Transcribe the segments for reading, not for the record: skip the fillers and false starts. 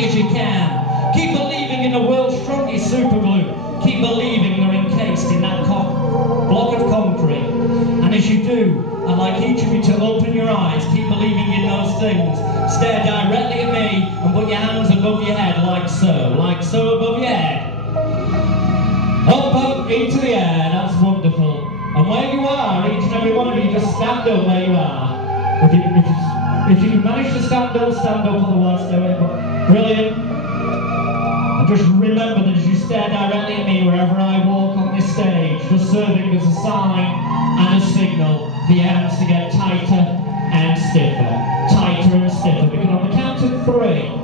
steady as you can. Keep believing in the world's strongest superglue. Keep believing they're encased in that block of concrete. And as you do, I'd like each of you to open your eyes, keep believing in those things. Stare directly at me and put your hands above your head like so above your head. Up into the air, that's wonderful. And where you are, each and every one of you, just stand up where you are. If you can manage to stand up, otherwise do it. Brilliant. And just remember that as you stare directly at me wherever I walk on this stage, just serving as a sign and a signal for your hands to get tighter and stiffer. Tighter and stiffer. Because on the count of 3,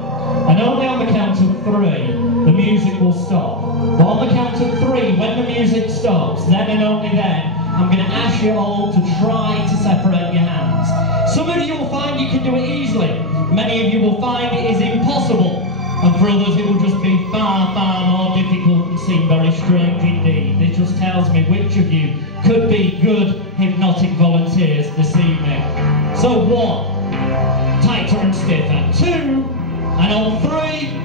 and only on the count of 3, the music will stop. But on the count of 3, when the music stops, then and only then, I'm going to ask you all to try to separate your hands. Some of you will find you can do it easily. Many of you will find it is impossible. And for others it will just be far, far more difficult and seem very strange indeed. This just tells me which of you could be good hypnotic volunteers this evening. So 1, tighter and stiffer. 2, and on 3,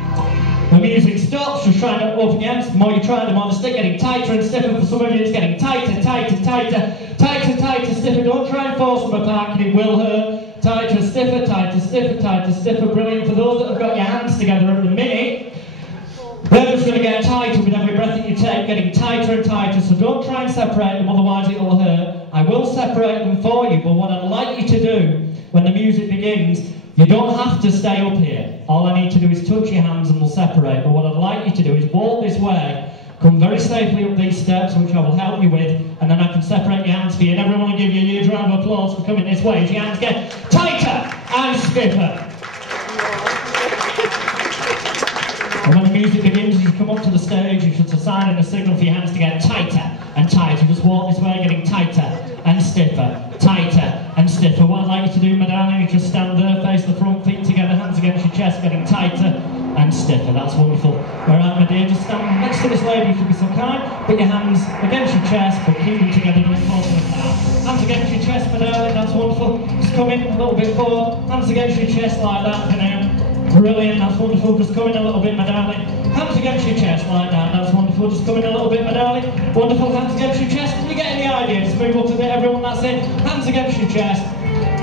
the music stops, just trying to open your hands. The more you try, the more the stick getting tighter and stiffer. For some of you it's getting tighter, tighter, tighter, tighter, tighter, stiffer. Don't try and force them apart, it will hurt. Tighter, stiffer, tighter, stiffer, tighter, stiffer. Brilliant. For those that have got your hands together at the minute, they're just going to get tighter with every breath that you take, getting tighter and tighter. So don't try and separate them, otherwise it will hurt. I will separate them for you, but what I'd like you to do when the music begins, you don't have to stay up here. All I need to do is touch your hands and we'll separate. But what I'd like you to do is walk this way, come very safely up these steps, which I will help you with, and then I can separate your hands for you. And everyone will give you a huge round of applause for coming this way as your hands get tighter and stiffer. And when the music begins, as you come up to the stage, you should assign and a signal for your hands to get tighter and tighter. Just walk this way, getting tighter and stiffer, tighter and stiffer. What I'd like you to do, my darling, is just stand there, face the front, feet together, hands against your chest, getting tighter and stiffer. That's wonderful. All right, my dear, just stand next to this lady if you be so kind. Put your hands against your chest, but keep them together, don't force them apart. Hands against your chest, my darling, that's wonderful. Just come in a little bit forward. Hands against your chest like that for now. Brilliant, that's wonderful. Just come in a little bit, my darling. Hands against your chest like that. That's wonderful. Just come in a little bit, my darling. Wonderful. Hands against your chest. Can you get any idea? Just move up a bit, everyone. That's it. Hands against your chest.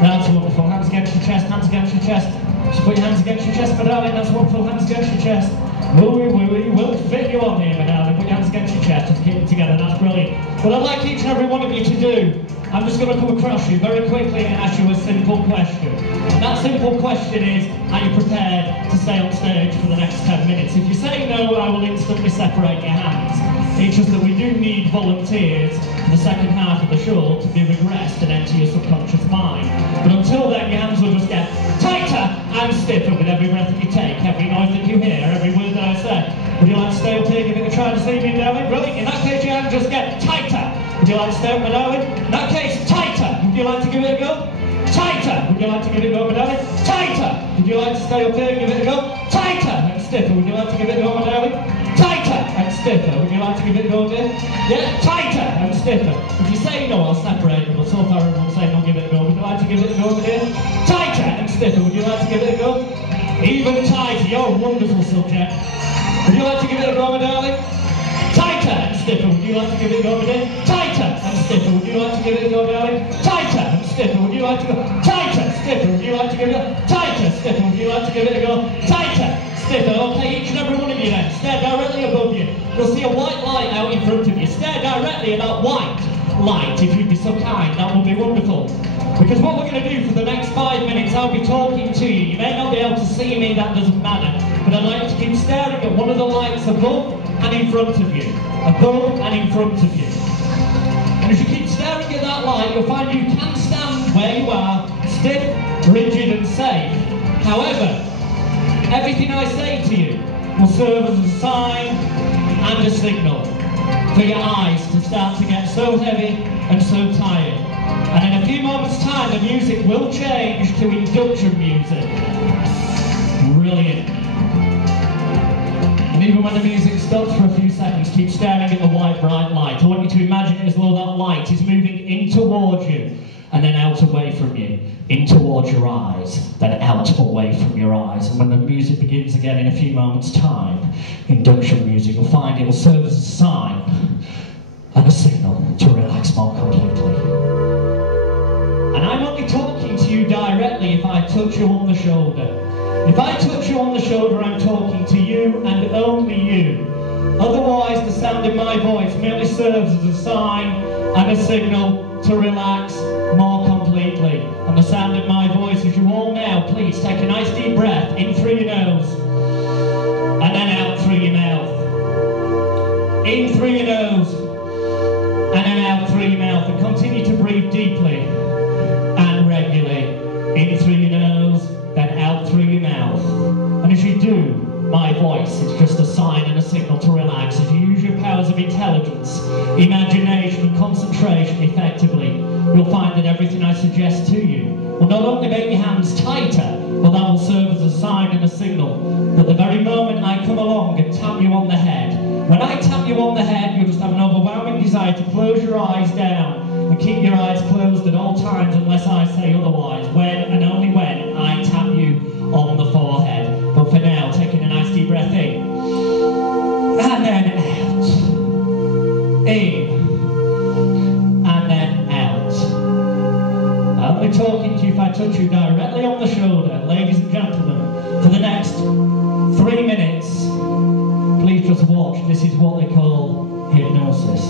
That's wonderful. Hands against your chest. Hands against your chest. Just put your hands against your chest, my darling. That's wonderful. Hands against your chest. We'll fit you on here, my darling. Put your hands against your chest. Just keep them together. That's brilliant. What I'd like each and every one of you to do, I'm just going to come across you very quickly and ask you a simple question. And that simple question is, are you prepared to stay on stage for the next 10 minutes? If you say no, I will instantly separate your hands. It's just that we do need volunteers for the second half of the show to be regressed and enter your subconscious mind. But until then, your hands will just get tighter and stiffer with every breath that you take, every noise that you hear, every word that I say. Would you like to stay up here, give it a try this evening, darling? Brilliant. In that case, your hands just get tighter. Would you like to stay up, my darling? In that case, tighter. Would you like to give it a go? Tighter. Would you like to give it a go, my darling? Tighter. Would you like to stay up here and give it a go? Tighter and stiffer. Would you like to give it a go, my darling? Tighter and stiffer. Would you like to give it a go, dear? Yeah, tighter and stiffer. If you say no, I'll separate them. But so far, everyone's saying no, give it a go. Would you like to give it a go, my dear? Tighter and stiffer. Would you like to give it a go? Even tighter. You're a wonderful subject. Would you like to give it a go, my darling? Tighter and stiffer. Would you like to give it a go, my dear? Tighter and stiffer. Would you like to give it a go, darling? Tighter and stiffer. Would you like to go? Tighter, stiffer. Would you like to give it a go? Tighter, stiffer. Would you like to give it a go? Tighter, stiffer. Okay, each and every one of you then. Stare directly above you. You'll see a white light out in front of you. Stare directly at that white light, if you'd be so kind. That would be wonderful. Because what we're going to do for the next 5 minutes, I'll be talking to you. You may not be able to see me, that doesn't matter. But I'd like you to keep staring at one of the lights above and in front of you. Above and in front of you. And as you keep staring at that light, you'll find you can stand where you are, stiff, rigid and safe. However, everything I say to you will serve as a sign and a signal for your eyes to start to get so heavy and so tired. And in a few moments' time, the music will change to induction music. Brilliant. And even when the music stops for a few seconds, keep staring at the white bright light. I want you to imagine it as though that light is moving in towards you. and then out away from you, in towards your eyes, then out away from your eyes. And when the music begins again in a few moments' time, induction music, you'll find it will serve as a sign and a signal to relax more completely. And I'm only talking to you directly if I touch you on the shoulder. If I touch you on the shoulder, I'm talking to you and only you. Otherwise, the sound of my voice merely serves as a sign and a signal to relax more completely. And the sound of my voice, as you all now, please take a nice deep breath in through your nose and then out through your mouth. In through your nose and then out through your mouth, and continue to breathe deeply and regularly. In through your nose, then out through your mouth. And as you do, my voice is just a sign and a signal to relax. As you use your powers of intelligence, imagination and concentration effectively, you'll find that everything I suggest to you will not only make your hands tighter, but that will serve as a sign and a signal that the very moment I come along and tap you on the head, when I tap you on the head, you'll just have an overwhelming desire to close your eyes down and keep your eyes closed at all times unless I say otherwise, when and only when I tap you on the forehead. But for now, taking a nice deep breath in, and then out. In, and then out. I'm only talking to you if I touch you directly on the shoulder, ladies and gentlemen. For the next 3 minutes, please just watch. This is what they call hypnosis.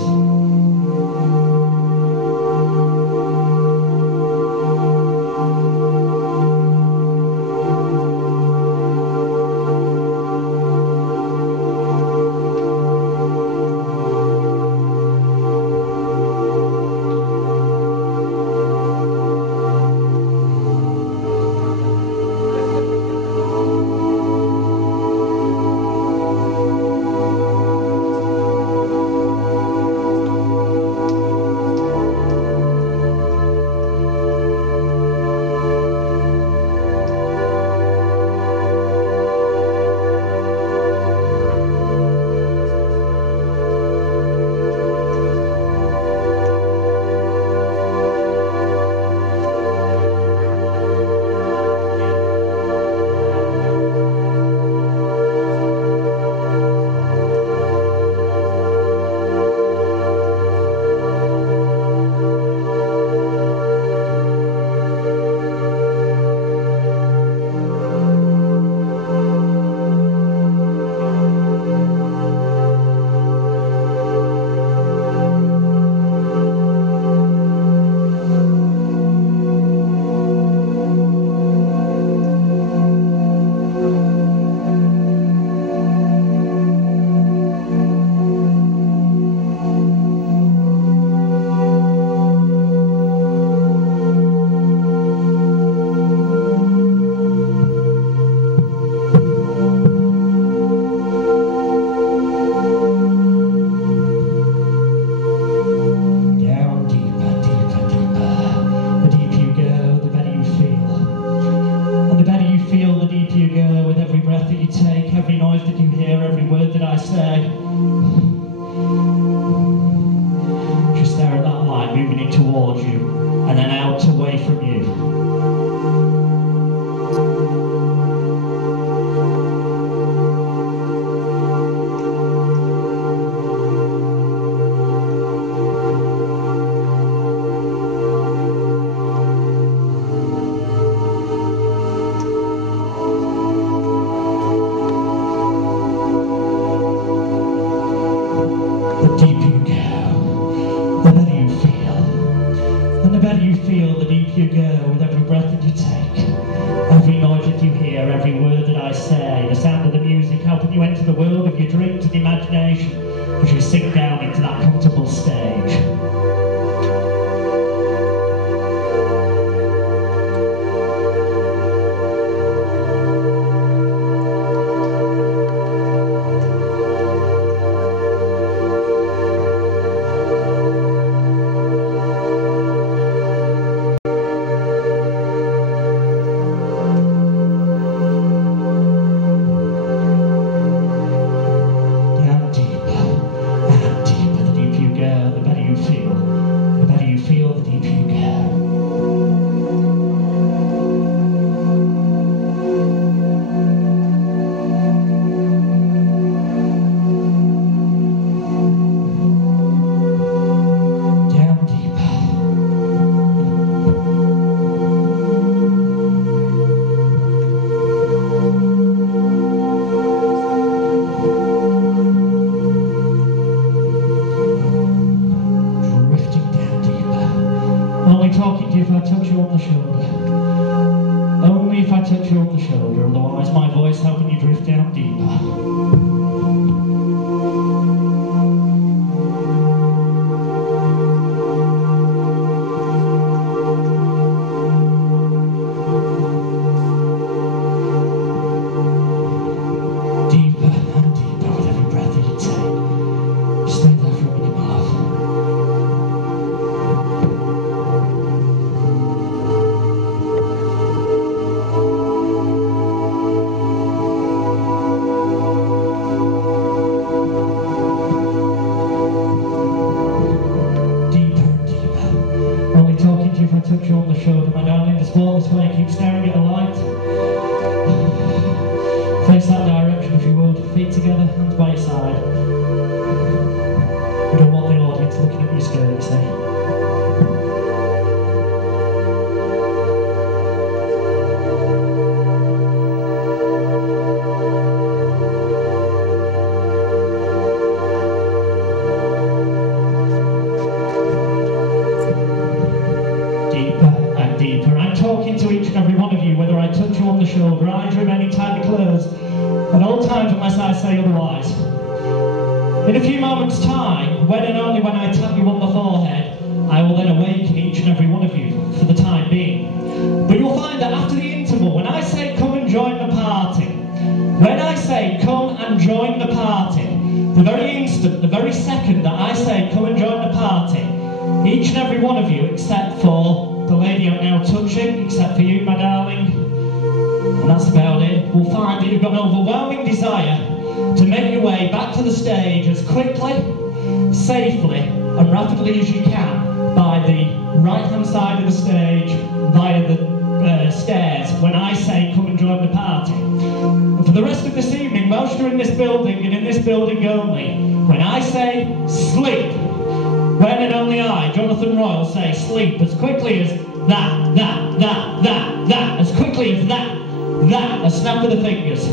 As you sink down into that comfortable stage. Down deep. I touch you on the shoulder, otherwise my voice helping you drift down deeper. Face that direction if you would. Feet together, hands by your side. We don't want the audience looking at your skirt, see? Deeper and deeper. I'm talking to each and every one of you, whether I touch you on the shoulder, either of any tightly closed, at all times unless I say otherwise. In a few moments' time, when and only when I tap you on the forehead, I will then awaken each and every one of you for the time being. But you'll find that after the interval, when I say come and join the party, when I say come and join the party, the very instant, the very second that I say come and join the party, each and every one of you, except for the lady I'm now touching, except for you, my darling, and that's about it, will find that you've got an overwhelming desire to make your way back to the stage as quickly, safely, and rapidly as you can by the right-hand side of the stage, via the stairs, when I say come and join the party. And for the rest of this evening, whilst you're in this building, and in this building only, when I say sleep, when and only I, Jonathan Royle, say sleep as quickly as that, as quickly as that, a snap of the fingers.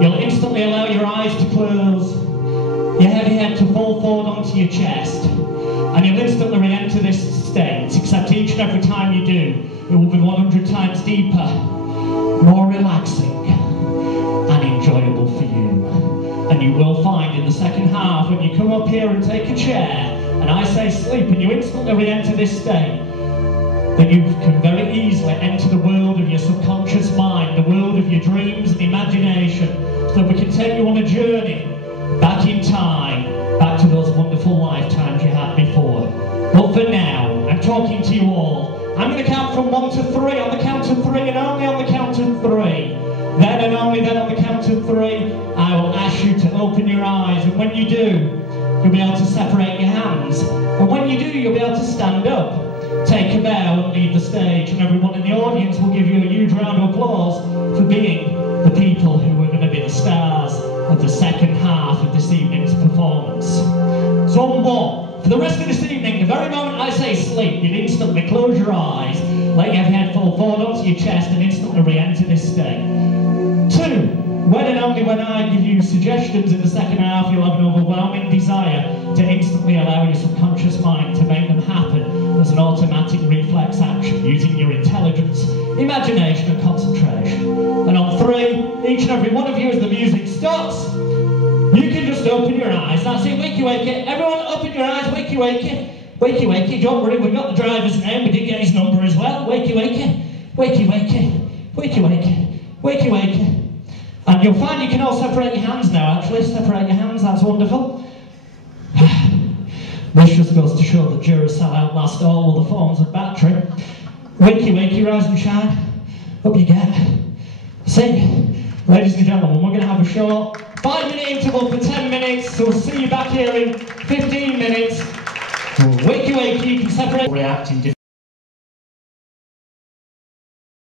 You'll instantly allow your eyes to close, your heavy head to fall forward onto your chest, and you'll instantly re-enter this state, except each and every time you do, it will be 100 times deeper, more relaxing, and enjoyable for you. And you will find in the second half, when you come up here and take a chair, and I say sleep, and you instantly re-enter this state, that you can very easily enter the world of your subconscious mind, the world of your dreams and imagination, so we can take you on a journey back in time, back to those wonderful lifetimes you had before. But for now, I'm talking to you all. I'm going to count from 1 to 3, on the count of 3, and only on the count of 3. Then and only then on the count of 3, I will ask you to open your eyes, and when you do, you'll be able to separate your hands. And when you do, you'll be able to stand up, take a bow and leave the stage, and everyone in the audience will give you a huge round of applause for being the people who are going to be the stars of the second half of this evening's performance. So on 1, for the rest of this evening, the very moment I say sleep, you'll instantly close your eyes, let your head fall forward onto your chest, and instantly re-enter this state. 2, when and only when I give you suggestions in the second half, you'll have an overwhelming desire to instantly allow your subconscious mind to make them happen as an automatic reflex action, using your intelligence, imagination and concentration. And on 3, each and every one of you, as the music stops, you can just open your eyes. That's it, wakey wakey. Everyone open your eyes, wakey wakey. Wakey wakey, don't worry, we've got the driver's name, we did get his number as well. Wakey wakey, wakey wakey, wakey wakey, wakey wakey. And you'll find you can all separate your hands now, actually. Separate your hands, that's wonderful. This just goes to show that Duracell outlast all other forms of battery. Wakey wakey, rise and shine. Up you get. See, ladies and gentlemen, we're going to have a short 5-minute interval for 10 minutes, so we'll see you back here in 15 minutes. Wakey wakey, you can separate. Reacting